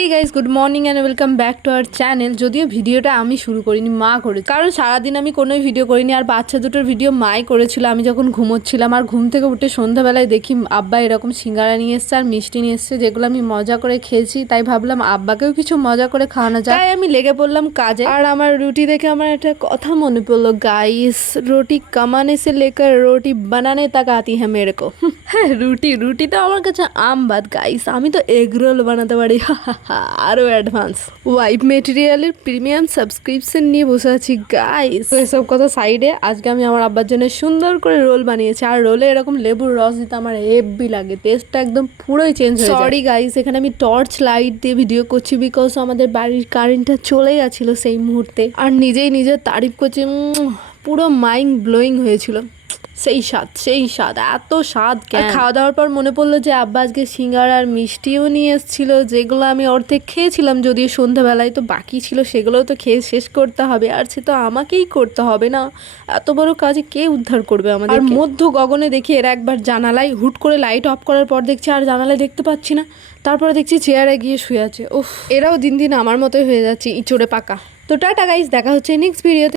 এই guys good morning and welcome back to our channel. যদিও ভিডিওটা আমি শুরু করিনি, মা করেছে, কারণ সারাদিন আমি কোনো ভিডিও করিনি। আর বাচ্চা দুটোর ভিডিও মাই করেছিল। আমি যখন ঘুমোচ্ছিলাম আর ঘুম থেকে উঠে সন্ধ্যাবেলায় দেখি আব্বা এরকম সিঙ্গারা নিয়ে এসছে আর মিষ্টি নিয়ে এসছে, যেগুলো আমি মজা করে খেয়েছি। তাই ভাবলাম আব্বাকেও কিছু মজা করে খাওয়ানো যায়, তাই আমি লেগে পড়লাম কাজে। আর আমার রুটি দেখে আমার একটা কথা মনে পড়লো, গাইস রুটি কামানে সে লেকার রুটি বানানে তাক আতি হ্যাঁ মেরে কো। হ্যাঁ, রুটি তো আমার কাছে আম বাদ গাইস, আমি তো এগ রোল বানাতে পারি আরও অ্যাডভান্স। ওয়াইপ মেটেরিয়ালের প্রিমিয়াম সাবস্ক্রিপশন নিয়ে বসে আছি গাইস। তো এসব কথা সাইডে, আজকে আমি আমার আব্বার জন্য সুন্দর করে রোল বানিয়েছি। আর রোলে এরকম লেবুর রস দিতে আমার হেব্বি লাগে, টেস্টটা একদম পুরোই চেঞ্জ হয়ে যায়। সরি গাইস, এখানে আমি টর্চ লাইট দিয়ে ভিডিও করছি বিকজ আমাদের বাড়ির কারেন্টটা চলে গেছিল সেই মুহূর্তে। আর নিজেই নিজের তারিফ করছি, পুরো মাইন্ড ব্লোয়িং হয়েছিল। সেই স্বাদ এত স্বাদ। খাওয়া দাওয়ার পর মনে পড়লো যে আব্বা আজকে সিঙ্গারা আর মিষ্টিও নিয়ে এসেছিল, যেগুলো আমি অর্ধেক খেয়েছিলাম যদিও সন্ধ্যাবেলায়। তো বাকি ছিল সেগুলোও তো খেয়ে শেষ করতে হবে, আর সে তো আমাকেই করতে হবে না। এত বড় কাজে কে উদ্ধার করবে আমাদের? আর মধ্য গগনে দেখি এরা একবার জানালায় হুট করে লাইট অফ করার পর দেখছি আর জানালায় দেখতে পাচ্ছি না। তারপরে দেখছি চেয়ারে গিয়ে শুয়ে আছে। উফ, এরাও দিন দিন আমার মতোই হয়ে যাচ্ছে, ইঁচড়ে পাকা। তো টাটা গাইস, দেখা হচ্ছে নেক্সট ভিডিওতে।